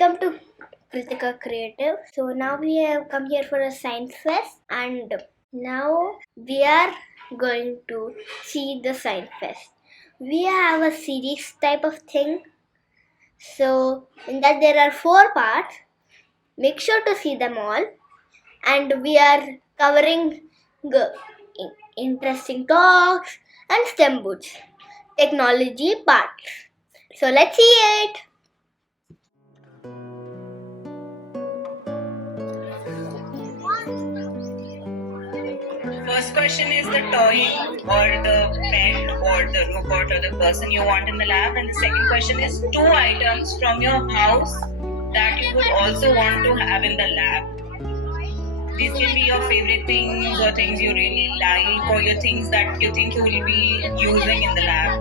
Welcome to Kritika Creative. So now we have come here for a science fest, and now we are going to see the science fest. We have a series type of thing. So in that there are 4 parts. Make sure to see them all, and we are covering the interesting talks and STEM books, technology parts. So let's see it. First question is the toy or the pet or the robot or the person you want in the lab, and the second question is 2 items from your house that you would also want to have in the lab. These can be your favorite things or things you really like or your things that you think you will be using in the lab.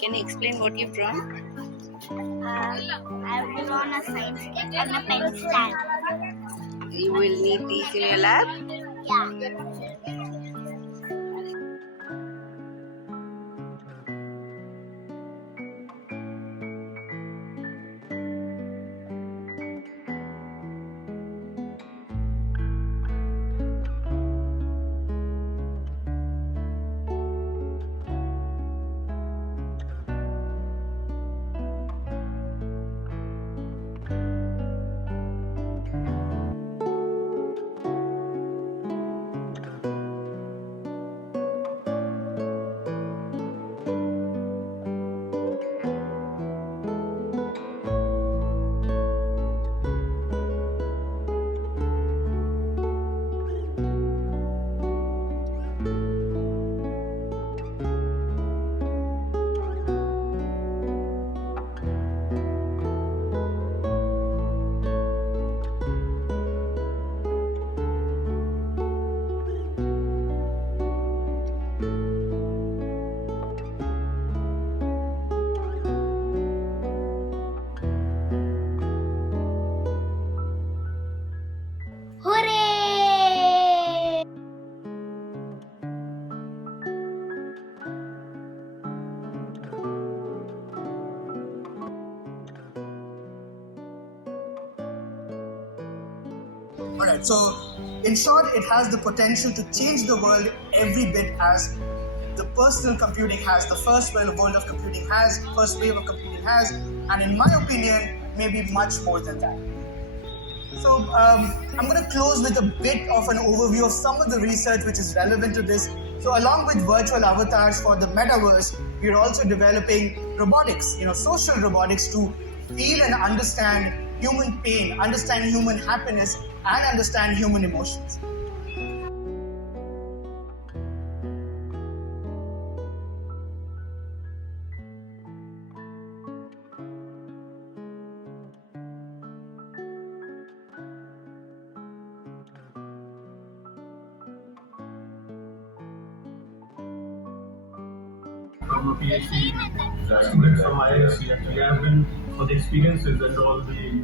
Can you explain what you've drawn? I've drawn a science kit and a pen stand. You will need these in your lab. Yeah. Hooray! Alright, so in short, it has the potential to change the world every bit as the personal computing has, the first world of computing has, first wave of computing has, and in my opinion, maybe much more than that. So I'm going to close with a bit of an overview of some of the research which is relevant to this. So along with virtual avatars for the metaverse, we're also developing robotics, social robotics to feel and understand human pain, understand human happiness, and understand human emotions. From a PhD student from IISc, actually, I've been for the experiences and all the.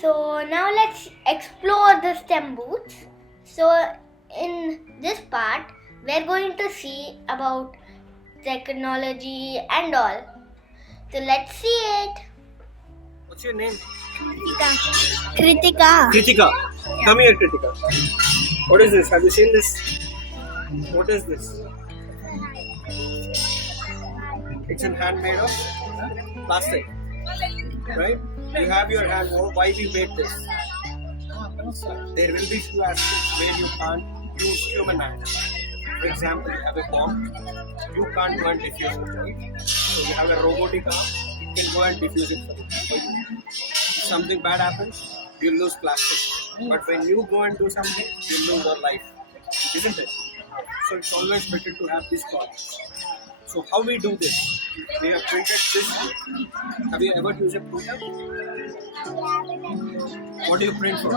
So now let's explore the STEM booths. So in this part, we're going to see about technology and all. So let's see it. What's your name? Kritika. Kritika. Come here, Kritika. What is this? Have you seen this? What is this? It's a hand made of plastic, right? You have your hand. Why we made this? There will be few aspects where you can't use human hands. For example, you have a bomb. You can't go and defuse it, right? So you have a robotic arm. It can go and defuse it for you. If something bad happens, you lose plastic. But when you go and do something, you lose your life, isn't it? So it's always better to have these products. So how we do this? We have printed this. Have you ever used a printer? What do you print for?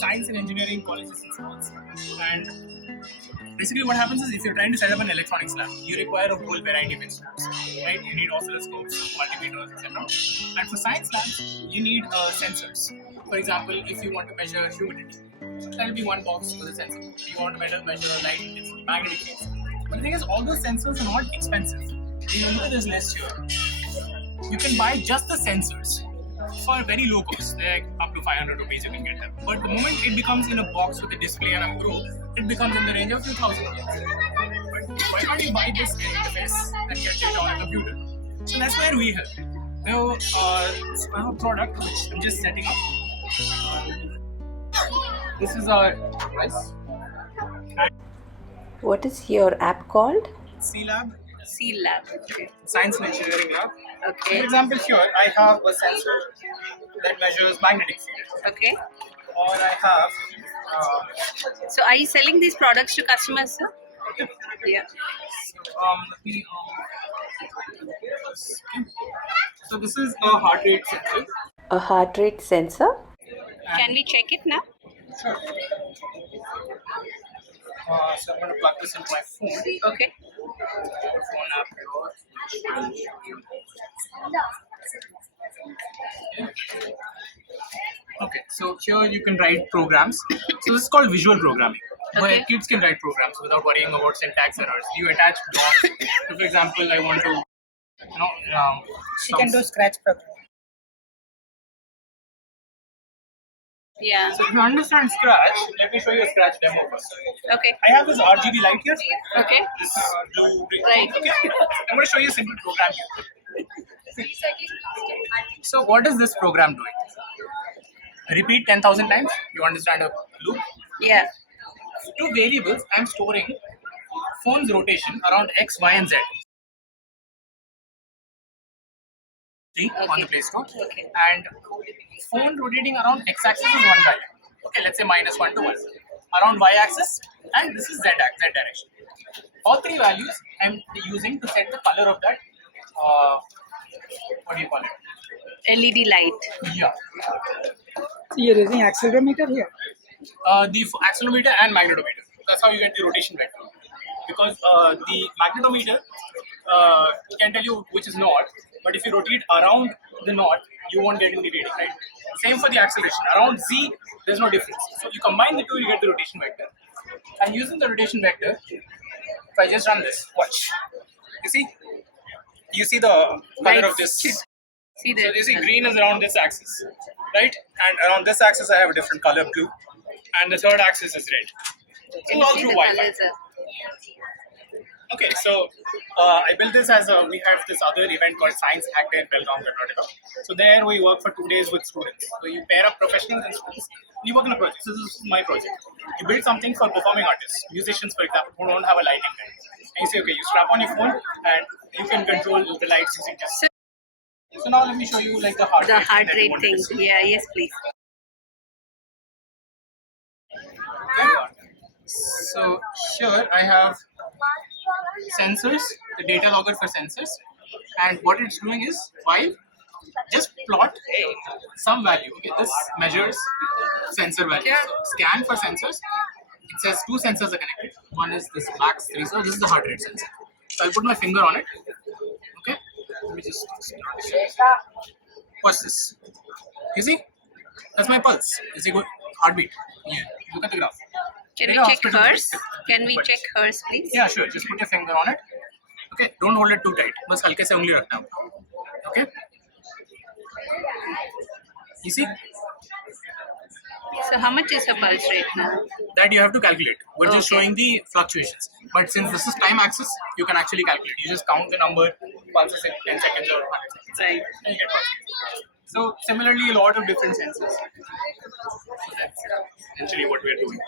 Science and engineering colleges and schools. And basically, what happens is if you're trying to set up an electronics lab, you require a whole variety of instruments, right? You need oscilloscopes, multimeters, etc. And for science labs, you need sensors. For example, if you want to measure humidity, that will be one box for the sensor. If you want to measure light intensity, magnetic fields. But the thing is, all those sensors are not expensive. You look at this list here. You can buy just the sensors for very low cost, like up to 500 rupees you can get them. But the moment it becomes in a box with a display and a probe, it becomes in the range of 2,000 rupees. But why can't you buy this interface and get it on a computer? So that's where we help. Now, I have a product which I'm just setting up. This is our device. What is your app called? C-Lab, C-Lab. Okay. Science and Engineering Lab. For Okay. example, here I have a sensor that measures magnetic field. Okay. Or I have So are you selling these products to customers, sir? Yeah. So this is a heart rate sensor. A heart rate sensor? Can we check it now? Sure. So I'm going to plug this into my phone. Okay. Phone app here. Okay, so here you can write programs. So this is called visual programming, where Okay. kids can write programs without worrying about syntax errors. You attach blocks. So for example, I want to, She can do scratch program. Yeah. So if you understand Scratch, let me show you a Scratch demo first. Okay. I have this RGB light here. Okay. This blue, green. Right. Okay. I'm going to show you a simple program here. So what is this program doing? Repeat 10,000 times. You understand a loop? Yeah. Two variables. I'm storing phone's rotation around X, Y, and Z. See on Okay. the Play Store. Okay. And phone rotating around x-axis is 1 value. Okay, let's say -1 to 1. Around y-axis, and this is z direction. All three values I'm using to set the color of that. What do you call it? LED light. Yeah. So you're using accelerometer here. The accelerometer and magnetometer. That's how you get the rotation vector. Because the magnetometer can tell you which is north, but if you rotate around the north, you won't get any reading, right? Same for the acceleration. Around z, there's no difference. So you combine the two, you get the rotation vector. And using the rotation vector, if I just run this, watch. You see the color of this. See So that? you see green is around this axis, right? And around this axis I have a different color, blue. And the third axis is red. Can So you all see through the Wi-Fi. colors, sir? Okay, so I built this as we have this other event called Science Hack Day in Belgaum, Karnataka. So there we work for 2 days with students. So you pair up professionals and students. You work on a project. So this is my project. You build something for performing artists, musicians, for example, who don't have a lighting guy. And you say, okay, you strap on your phone and you can control the lights using just. So now let me show you like the heart The rate heart that you rate wanted thing. to see. Yeah. Yes, please. So here I have sensors, the data logger for sensors, and what it's doing is while just plot some value. Okay, this measures sensor value. So scan for sensors. It says 2 sensors are connected. One is this max 3, so this is the heart rate sensor. So I'll put my finger on it. Okay, let me just watch this. You see, that's my pulse. Is it good? Heartbeat. Yeah, look at the graph. Can we Yeah, check hospital hers? visit. Can we But- check hers, please? Yeah, sure. Just put your finger on it. Okay. Don't hold it too tight. बस हल्के से उंगली रखना. Okay. You see? So how much is her pulse rate now? That you have to calculate. We're just Okay. showing the fluctuations. But since this is time axis, you can actually calculate. You just count the number, pulses in 10 seconds or 100 seconds. Right. And you get pulse. So similarly, a lot of different sensors. So that's essentially what we're doing.